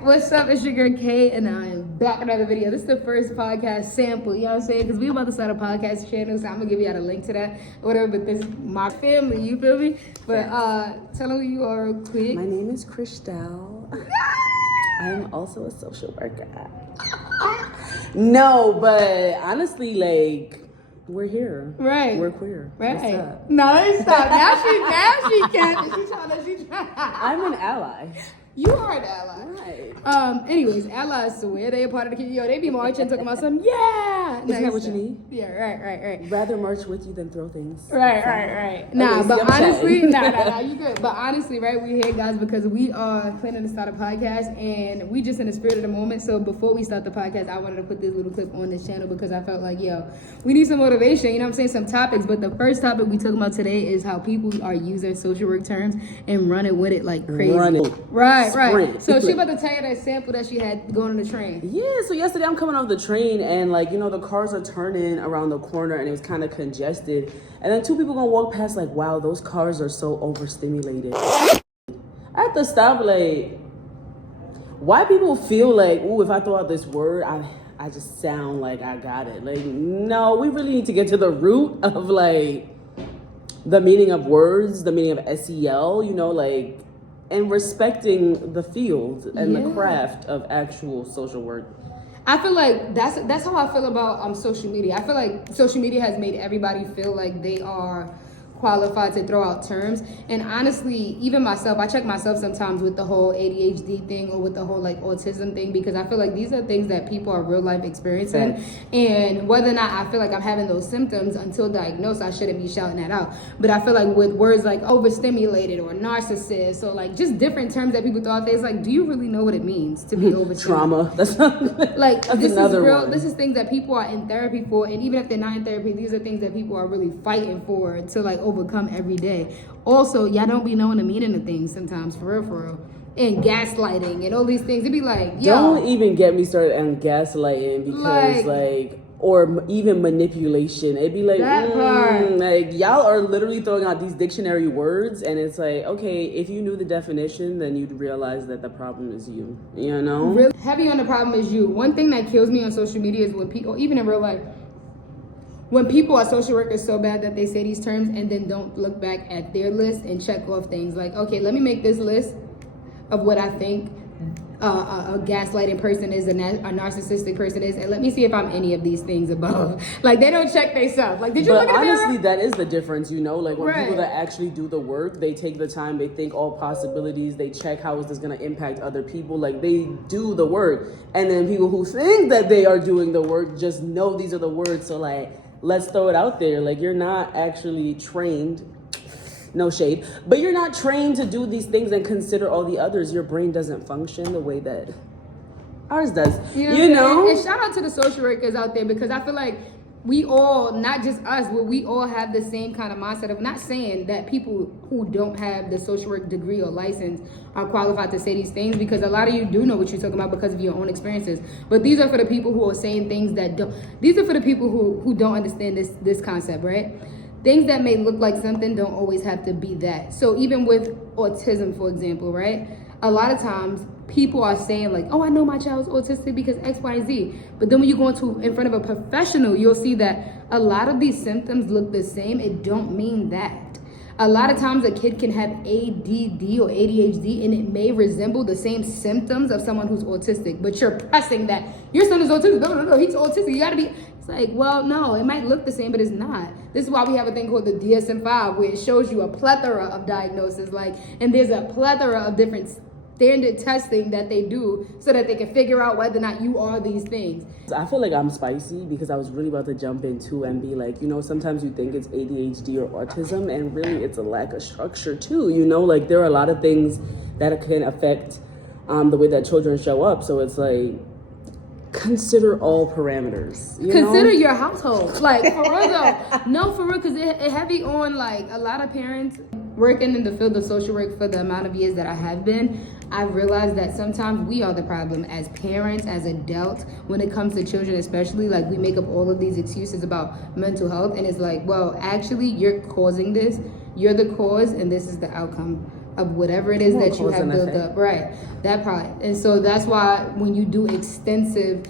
What's up? It's your girl Kay, and I am back with another video. This is the first podcast sample, you know what I'm saying? Because we about to start a podcast channel, so I'm gonna give you out a link to that or whatever. But this is my family, you feel me? But tell them who you are real quick. My name is Christelle. I am also a social worker. No, but honestly, like, we're here. Right. We're queer. Right. No, stop. Now she can't. She's trying. I'm an ally. You are an ally. Right. Anyways, allies, so where they a part of the community? Yo, they be marching, talking about something. Yeah. Isn't that what you need? Yeah, right. Rather march with you than throw things. Right. Nah, Okay, but step honestly, chatting. nah, you good. But honestly, right, we're here, guys, because we are planning to start a podcast, and we just in the spirit of the moment. So before we start the podcast, I wanted to put this little clip on this channel because I felt like, yo, we need some motivation. You know what I'm saying? Some topics. But the first topic we talking about today is how people are using social work terms and running with it like crazy. Right. Sprint. So she about to tell you that sample that she had going on the train. Yeah, so yesterday I'm coming off the train and like, you know, the cars are turning around the corner and it was kind of congested. And then two people gonna walk past like, wow, those cars are so overstimulated. At the stoplight, why people feel like, ooh, if I throw out this word, I just sound like I got it. Like, no, we really need to get to the root of like the meaning of words, the meaning of SEL, you know, like, and respecting the field and the craft of actual social work. I feel like that's how I feel about social media. I feel like social media has made everybody feel like they are qualified to throw out terms. And honestly, even myself, I check myself sometimes with the whole ADHD thing or with the whole like autism thing, because I feel like these are things that people are real life experiencing. Right. And whether or not I feel like I'm having those symptoms until diagnosed, I shouldn't be shouting that out. But I feel like with words like overstimulated or narcissist or like just different terms that people throw out there, it's like, do you really know what it means to be overstimulated? Trauma. That's like that's this another is real. one. This is things that people are in therapy for, and even if they're not in therapy, these are things that people are really fighting for to like overcome every day. Also, y'all don't be knowing the meaning of things sometimes, for real. And gaslighting and all these things. It'd be like, yo. Don't even get me started on gaslighting because like or even manipulation. It'd be like, like y'all are literally throwing out these dictionary words and it's like, okay, if you knew the definition, then you'd realize that the problem is you, you know? Really heavy on the problem is you. One thing that kills me on social media is when people, even in real life, when people are social workers so bad that they say these terms and then don't look back at their list and check off things like, okay, let me make this list of what I think a gaslighting person is, a narcissistic person is, and let me see if I'm any of these things above. Like, they don't check themselves. Like, did you look at the mirror? Honestly, that is the difference, you know? Like, when people that actually do the work, they take the time, they think all possibilities, they check how is this going to impact other people. Like, they do the work. And then people who think that they are doing the work just know these are the words. So, like, let's throw it out there. Like, you're not actually trained, no shade, but you're not trained to do these things and consider all the others. Your brain doesn't function the way that ours does. You know? And shout out to the social workers out there, because I feel like we all, not just us, but we all have the same kind of mindset of not saying that people who don't have the social work degree or license are qualified to say these things, because a lot of you do know what you're talking about because of your own experiences. But these are for the people who are saying things that don't. These are for the people who don't understand this concept, right? Things that may look like something don't always have to be that. So even with autism, for example, right? A lot of times people are saying like, oh, I know my child's autistic because X, Y, Z. But then when you go in front of a professional, you'll see that a lot of these symptoms look the same. It don't mean that. A lot of times a kid can have ADD or ADHD and it may resemble the same symptoms of someone who's autistic, but you're pressing that your son is autistic. No, he's autistic. You gotta be, it's like, well, no, it might look the same, but it's not. This is why we have a thing called the DSM-5, where it shows you a plethora of diagnoses, like, and there's a plethora of different standard testing that they do so that they can figure out whether or not you are these things. I feel like I'm spicy because I was really about to jump into and be like, you know, sometimes you think it's ADHD or autism and really it's a lack of structure too, you know, like there are a lot of things that can affect the way that children show up. So it's like, consider all parameters. Consider your household. Like, for real though. No, for real, because it heavy on like a lot of parents working in the field of social work for the amount of years that I have been. I realized that sometimes we are the problem as parents, as adults, when it comes to children especially. Like, we make up all of these excuses about mental health, and it's like, well, actually, you're causing this. You're the cause, and this is the outcome of whatever it is More that you cause have and built effect. up. Right. That part. And so that's why when you do extensive,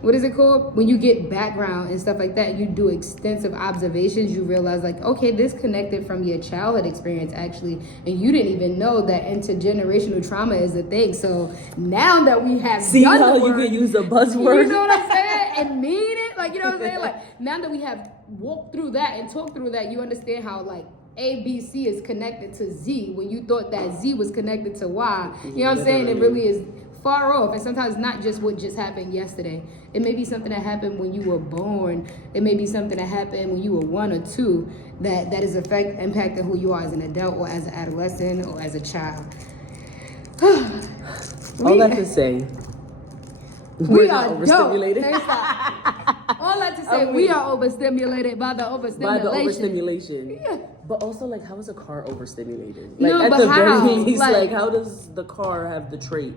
what is it called? When you get background and stuff like that, you do extensive observations, you realize like, okay, this connected from your childhood experience actually, and you didn't even know that intergenerational trauma is a thing. So now that we have See done how the you work, can use a buzzword? you know what I'm saying? And mean it, like, you know what I'm saying? Like, now that we have walked through that and talked through that, you understand how like A, B, C is connected to Z when you thought that Z was connected to Y. You know what I'm saying? It really is far off. And sometimes not just what just happened yesterday. It may be something that happened when you were born. It may be something that happened when you were 1 or 2 that is impacting who you are as an adult or as an adolescent or as a child. All that to say, we're not overstimulated. All that to say, we are overstimulated by the overstimulation. By the overstimulation. Yeah. But also, like, how is a car overstimulated? No, Like, at but the how? very least, Like- like, how does the car have the trait?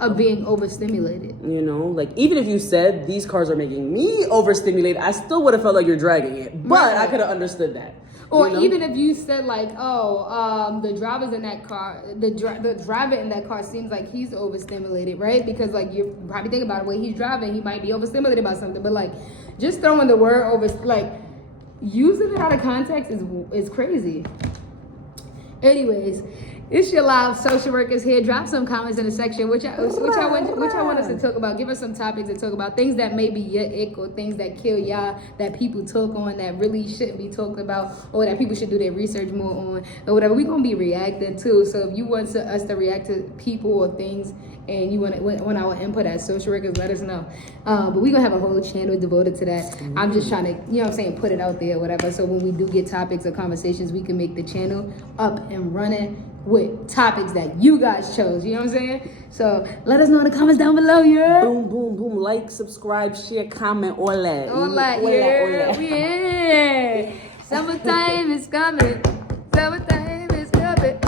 Of being overstimulated. You know, like, even if you said these cars are making me overstimulated, I still would have felt like you're dragging it. But Right. I could have understood that. Or you know? even if you said like, the drivers in that car, the driver in that car seems like he's overstimulated, right? Because like you probably think about the way he's driving, he might be overstimulated about something. But like, just throwing the word over, like using it out of context is crazy. Anyways, it's your live social workers here. Drop some comments in the section. Which I want us to talk about. Give us some topics to talk about. Things that may be your ick or things that kill y'all that people talk on that really shouldn't be talked about or that people should do their research more on or whatever. We're gonna be reacting too. So if you want us to react to people or things and you want our input as social workers, let us know. But we're gonna have a whole channel devoted to that. I'm just trying to, you know what I'm saying, put it out there or whatever. So when we do get topics or conversations, we can make the channel up and running with topics that you guys chose. You know what I'm saying? So let us know in the comments down below, yeah. Boom, boom, boom. Like, subscribe, share, comment, all that. All that, yeah. We in. Summertime is coming. Summertime is coming.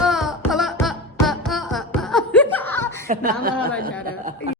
Nah, I'm not like that.